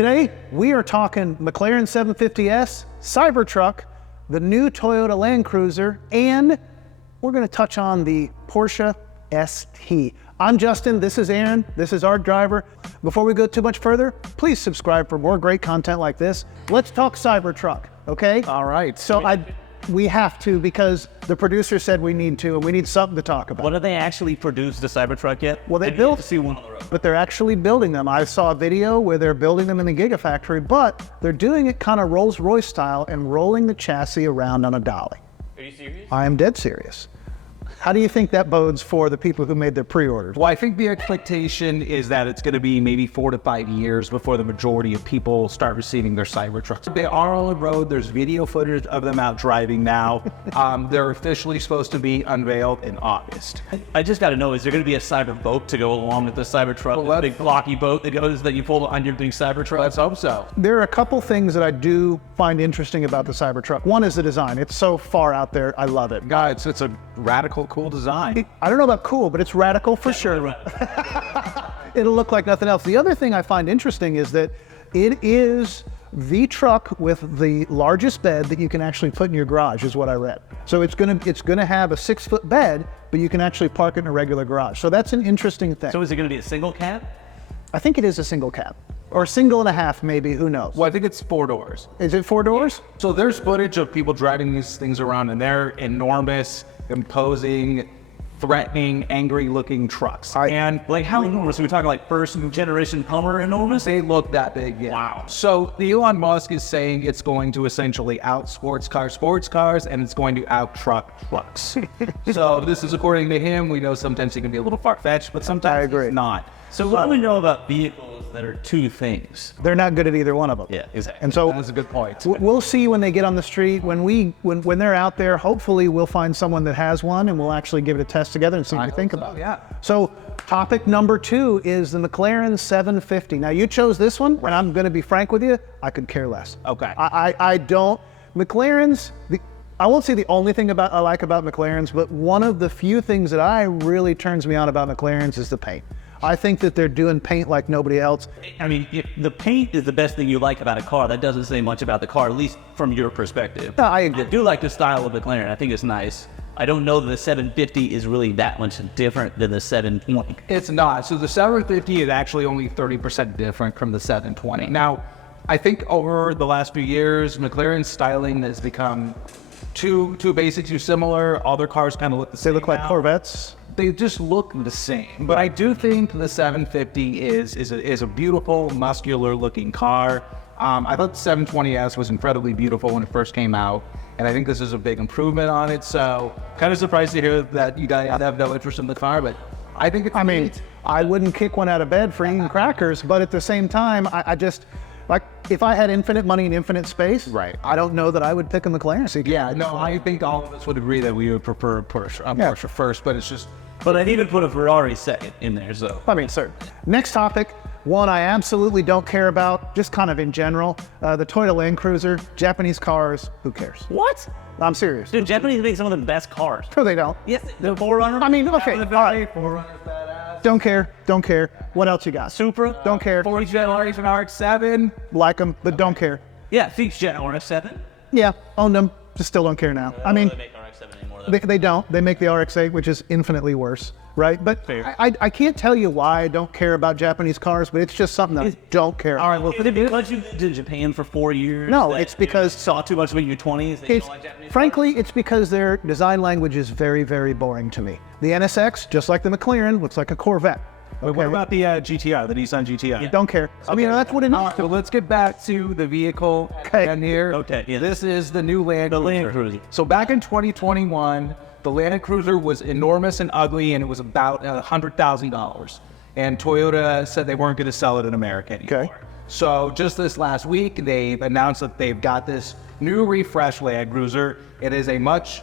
Today, we are talking Mclaren 750s, Cybertruck, the new Toyota Land Cruiser, and we're going to touch on the Porsche ST. I'm Justin, this is Aaron, this is our driver. Before we go too much further, please subscribe for more great content like this. Let's talk Cybertruck, okay? All right. So we have to, because the producer said we need to, and we need something to talk about. What, have they actually produced the Cybertruck yet? Well, they I built to see one on the road. But they're actually building them. I saw a video where they're building them in the Gigafactory, but they're doing it kind of Rolls-Royce style and rolling the chassis around on a dolly. Are you serious? I am dead serious. How do you think that bodes for the people who made their pre-orders? Well, I think the expectation is that it's going to be maybe 4 to 5 years before the majority of people start receiving their Cybertrucks. They are on the road. There's video footage of them out driving now. They're officially supposed to be unveiled in August. I just got to know, is there going to be a cyber boat to go along with the Cybertruck? Well, this big blocky boat that goes that you pull on your big Cybertruck? Let's hope so. There are a couple things that I do find interesting about the Cybertruck. One is the design. It's so far out there. I love it. Guys, it's a radical, cool design. I don't know about cool, but it's radical for sure. Right. It'll look like nothing else. The other thing I find interesting is that it is the truck with the largest bed that you can actually put in your garage, is what I read. So it's gonna have a 6-foot bed, but you can actually park it in a regular garage. So that's an interesting thing. So is it going to be a single cab? I think it is a single cab, or single and a half, maybe. Who knows? Well, I think it's 4 doors. Is it 4 doors? So there's footage of people driving these things around, and they're enormous, imposing, threatening, angry-looking trucks. And like how enormous? Are we talking like first generation Hummer enormous? They look that big, yeah. Wow. So Elon Musk is saying it's going to essentially out sports cars, and it's going to out trucks. So this is according to him. We know sometimes it can be a little far-fetched, but sometimes I agree. it's not. So what do we know about vehicles that are two things? They're not good at either one of them. Yeah, exactly. And so That's a good point. we'll see when they get on the street. When they're out there, hopefully we'll find someone that has one, and we'll actually give it a test together and see what we think about it. Yeah. So topic number 2 is the Mclaren 750. Now you chose this one, and I'm going to be frank with you, I could care less. Okay. I don't. McLarens, I won't say the only thing I like about McLarens, but one of the few things that really turns me on about McLarens is the paint. I think that they're doing paint like nobody else. I mean, if the paint is the best thing you like about a car, that doesn't say much about the car, at least from your perspective. No, I agree. I do like the style of the McLaren. I think it's nice. I don't know that the 750 is really that much different than the 720. It's not. So the 750 is actually only 30% different from the 720. Now, I think over the last few years, McLaren's styling has become too basic, too similar. All their cars kind of look the same. They look like now. Corvettes. They just look the same. But I do think the 750 is a beautiful, muscular-looking car. I thought the 720S was incredibly beautiful when it first came out, and I think this is a big improvement on it. So, kind of surprised to hear that you guys have no interest in the car, but I think it's neat. I wouldn't kick one out of bed for eating crackers, but at the same time, I just, like, if I had infinite money and infinite space, Right. I don't know that I would pick a McLaren. Yeah, no, I think all of us would agree that we would prefer a Porsche first, but it's just... But I'd even put a Ferrari second in there, so. I mean, sir. Next topic, one I absolutely don't care about, just kind of in general, the Toyota Land Cruiser, Japanese cars, who cares? What? I'm serious. Dude, Japanese make some of the best cars. No, they don't. Yes, the 4Runner. I mean, okay, all right. 4Runner's badass. Don't care. What else you got? Supra. Don't care. 40 an RX-7. Like them, but don't care. Yeah, FeatureJet RS7. Yeah, owned them, just still don't care now. I mean, They make RX-7 anymore, though. they don't. They make the RX-8, which is infinitely worse, right? But Fair. I can't tell you why I don't care about Japanese cars, but it's just something that I don't care. All right, well, is it because you lived in Japan for 4 years? No, that it's because- you saw too much when you were 20s. That you It's, don't like Japanese frankly, it's because their design language is very, very boring to me. The NSX, just like the McLaren, looks like a Corvette. Wait, what about the GTR, the Nissan GTR? Yeah. Don't care. I mean, that's what it is. All right, well, let's get back to the vehicle again here. Okay, yeah. This is the new Land Cruiser. Land Cruiser. So back in 2021, the Land Cruiser was enormous and ugly, and it was about $100,000. And Toyota said they weren't going to sell it in America anymore. Okay. So just this last week, they've announced that they've got this new refresh Land Cruiser. It is a much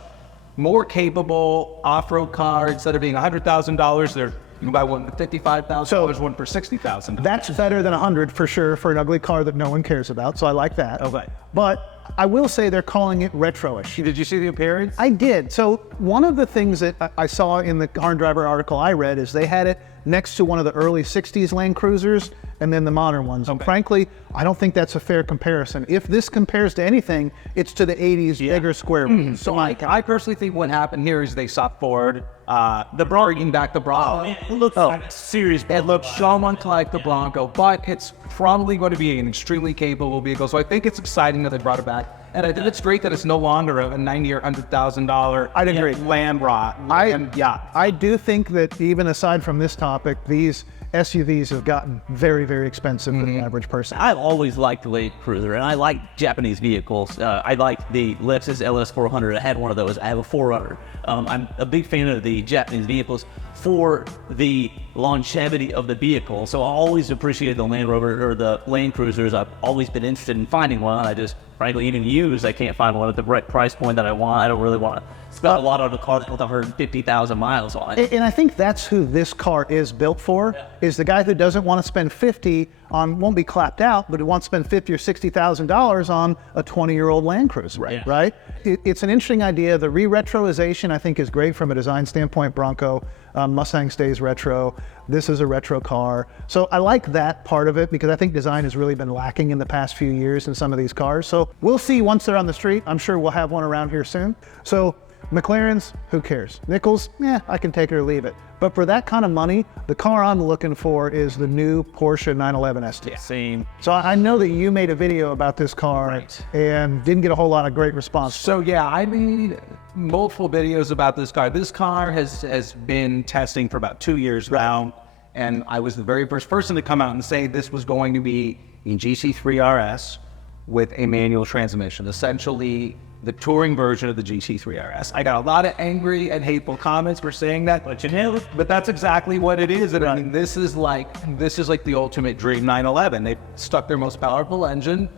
more capable off-road car. Instead of being $100,000, they're you can buy one for $55,000, one for $60,000. That's better than 100 for sure for an ugly car that no one cares about. So I like that. Okay. But I will say they're calling it retro-ish. Did you see the appearance? I did. So one of the things that I saw in the Car and Driver article I read is they had it next to one of the early 60s Land Cruisers and then the modern ones. And frankly, I don't think that's a fair comparison. If this compares to anything, it's to the 80s bigger square wheels. So I personally think what happened here is they saw Ford, the bringing back the Bronco. Oh, man, it looks like serious. It looks so much like the Bronco, but it's probably going to be an extremely capable vehicle. So I think it's exciting that they brought it back. And I think it's great that it's no longer a $90,000 or $100,000 I'd agree. land rot. I do think that even aside from this topic, these SUVs have gotten very, very expensive for the average person. I've always liked the Land Cruiser, and I like Japanese vehicles. I like the Lexus LS400. I had one of those. I have a 4Runner. I'm a big fan of the Japanese vehicles for the longevity of the vehicle. So I always appreciated the Land Rover or the Land Cruisers. I've always been interested in finding one. I just, frankly, even used, I can't find one at the right price point that I want. I don't really want to spend a lot on a car with 150,000 miles on it. And I think that's who this car is built for, is the guy who doesn't want to spend 50 on, won't be clapped out, but who wants to spend 50 or $60,000 on a 20-year-old Land Cruiser, right? It's an interesting idea. The re-retroization, I think, is great from a design standpoint. Bronco, Mustang stays retro. This is a retro car. So I like that part of it because I think design has really been lacking in the past few years in some of these cars. So we'll see once they're on the street. I'm sure we'll have one around here soon. So McLarens, who cares? Nickels, I can take it or leave it. But for that kind of money, the car I'm looking for is the new Porsche 911 ST. Same. So I know that you made a video about this car and didn't get a whole lot of great response. So yeah, I made multiple videos about this car. This car has been testing for about 2 years now, and I was the very first person to come out and say this was going to be a GT3 RS with a manual transmission, essentially the touring version of the GT3 RS. I got a lot of angry and hateful comments for saying that, but that's exactly what it is. And I mean, this is like the ultimate dream 911. They stuck their most powerful engine.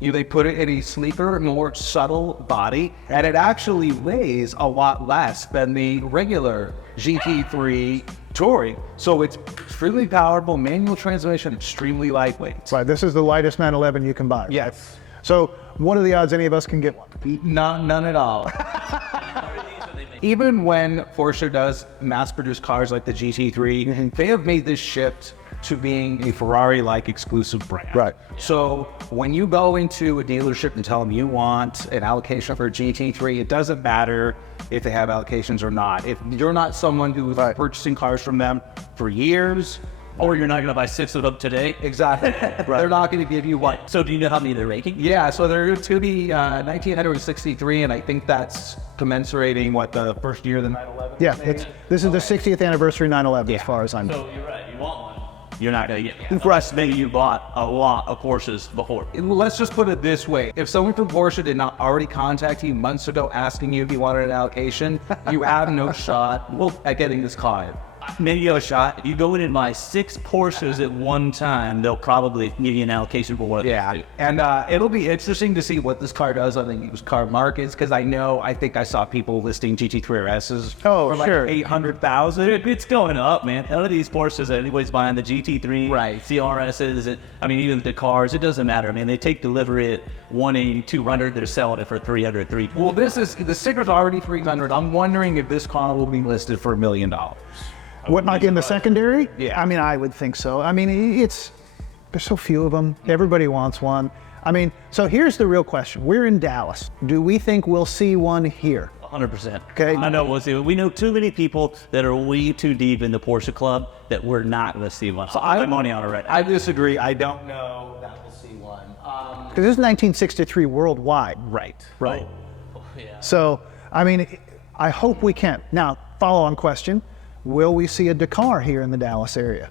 They put it in a sleeker, more subtle body, and it actually weighs a lot less than the regular GT3 touring. So it's extremely powerful, manual transmission, extremely lightweight. Right, this is the lightest 911 you can buy. Yes. So what are the odds any of us can get one? None at all. Even when Porsche does mass-produce cars like the GT3, they have made this shift to being a Ferrari-like exclusive brand. Right. So when you go into a dealership and tell them you want an allocation for a GT3, it doesn't matter if they have allocations or not. If you're not someone who is purchasing cars from them for years, Or you're not going to buy 6 of them today. exactly, they're not going to give you what. So do you know how many they're making? Yeah, so they're to be 1963, and I think that's commensurating what the first year of the 911. Yeah, this is the 60th anniversary 911 as far as I'm. So you're right. You want one. You're not going to get one. For us, maybe you bought a lot of Porsches before. Let's just put it this way. If someone from Porsche did not already contact you months ago asking you if you wanted an allocation, you have no shot at getting this car. Maybe you have a shot. If you go in and buy 6 Porsches at one time, they'll probably give you an allocation for one of them. And it'll be interesting to see what this car does on the used car markets, because I think I saw people listing GT3 RSs for like sure. 800,000. It's going up, man. None of these Porsches that anybody's buying, the GT3, CRSs, even the cars, it doesn't matter. I mean, they take delivery at 180, 200, they're selling it for 300, 350. Well, the sticker's already 300. I'm wondering if this car will be listed for $1 million. What, like in the secondary? Yeah. I mean, I would think so. I mean, there's so few of them. Everybody wants one. I mean, so here's the real question. We're in Dallas. Do we think we'll see one here? 100%. Okay. I know we'll see. We know too many people that are way too deep in the Porsche club that we're not going to see one. So I put money on it right now. I disagree. I don't know that we'll see one. Because this is 1963 worldwide. Right. Right. Oh, yeah. So, I mean, I hope we can. Now, follow-on question. Will we see a Dakar here in the Dallas area?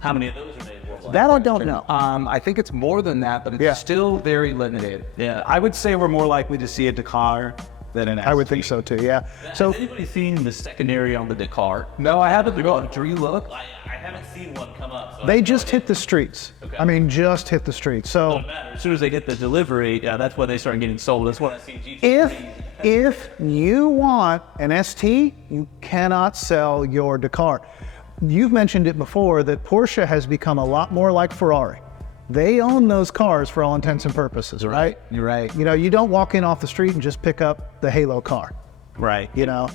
How many of those are made worldwide? That I don't know. I think it's more than that, but it's still very limited. Yeah. I would say we're more likely to see a Dakar than an ST. I would think so too, yeah. So, has anybody seen the secondary on the Dakar? No, I haven't. Relook. I haven't seen one come up. So they just hit the streets. Okay. I mean, just hit the streets. So, doesn't matter. As soon as they get the delivery, that's when they start getting sold. That's when I see GT3. if you want an ST, you cannot sell your Dakar. You've mentioned it before that Porsche has become a lot more like Ferrari. They own those cars for all intents and purposes, right? You're right. You know, you don't walk in off the street and just pick up the Halo car, Right. you know?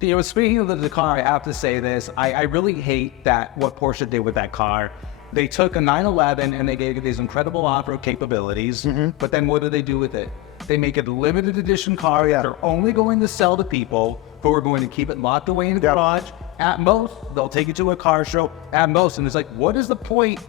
You know, speaking of the car, I have to say this. I really hate that what Porsche did with that car. They took a 911 and they gave it these incredible off-road capabilities, but then what do they do with it? They make it a limited edition car that they're only going to sell to people who are going to keep it locked away in the garage. At most, they'll take it to a car show, at most. And it's like, what is the point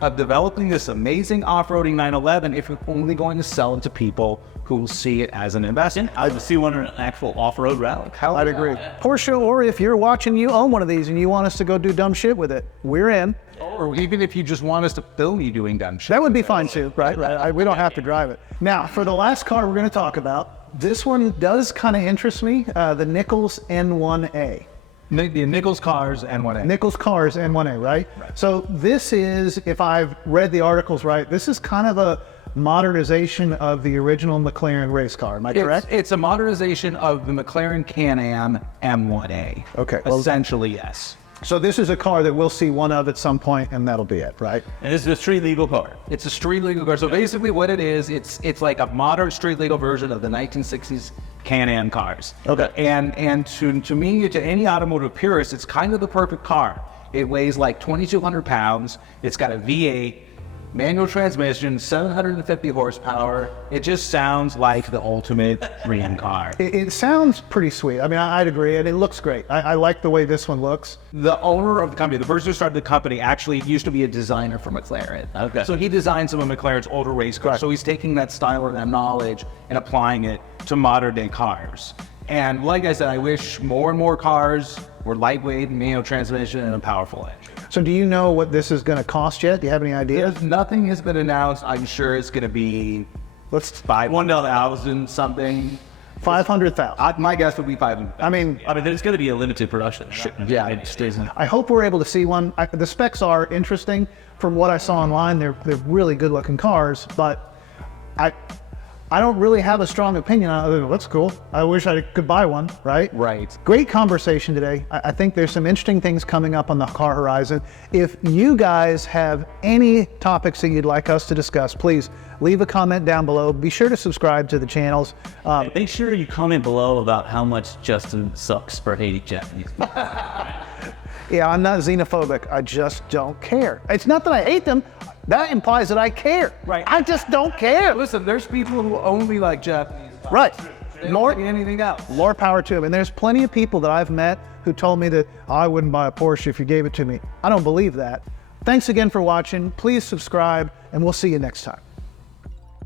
of developing this amazing off-roading 911 if you're only going to sell it to people who will see it as an investment? I'd see one in an actual off-road rally. I'd agree. Porsche, or if you're watching, you own one of these and you want us to go do dumb shit with it, we're in. Or even if you just want us to film you doing dumb shit. That would be fine too, right? We don't have to drive it. Now, for the last car we're going to talk about, this one does kind of interest me, the Nichols N1A. The Nichols Cars N1A. Nichols Cars N1A, right? So this is, if I've read the articles right, this is kind of a modernization of the original McLaren race car. Am I correct? It's a modernization of the McLaren Can-Am M1A. Okay. Well, essentially, yes. So this is a car that we'll see one of at some point, and that'll be it, right? And this is a street legal car. It's a street legal car. So basically what it is, it's like a modern street legal version of the 1960s Can-Am cars. Okay. And to me, to any automotive purist, it's kind of the perfect car. It weighs like 2,200 pounds. It's got a V8, manual transmission, 750 horsepower. It just sounds like the ultimate dream car. It sounds pretty sweet. I mean, I'd agree, and it looks great. I like the way this one looks. The owner of the company, the person who started the company, actually used to be a designer for McLaren. Okay. So he designed some of McLaren's older race cars. Right. So he's taking that style and that knowledge and applying it to modern day cars. And like I said, I wish more and more cars were lightweight, manual transmission, and a powerful engine. So do you know what this is going to cost yet? Do you have any idea? Nothing has been announced. I'm sure it's going to be, Let's $500,000 something. 500,000. My guess would be 500. I mean, there's going to be a limited production. Yeah. I hope we're able to see one. The specs are interesting. From what I saw online, they're really good-looking cars, but I don't really have a strong opinion on it. That's cool. I wish I could buy one, right? Right. Great conversation today. I think there's some interesting things coming up on the car horizon. If you guys have any topics that you'd like us to discuss, please leave a comment down below. Be sure to subscribe to the channels. Make sure you comment below about how much Justin sucks for hating Japanese. Yeah, I'm not xenophobic. I just don't care. It's not that I hate them. That implies that I care. Right. I just don't care. Listen, there's people who only like Japanese cars. Right. They don't like anything else. More power to them. And there's plenty of people that I've met who told me that I wouldn't buy a Porsche if you gave it to me. I don't believe that. Thanks again for watching. Please subscribe, and we'll see you next time.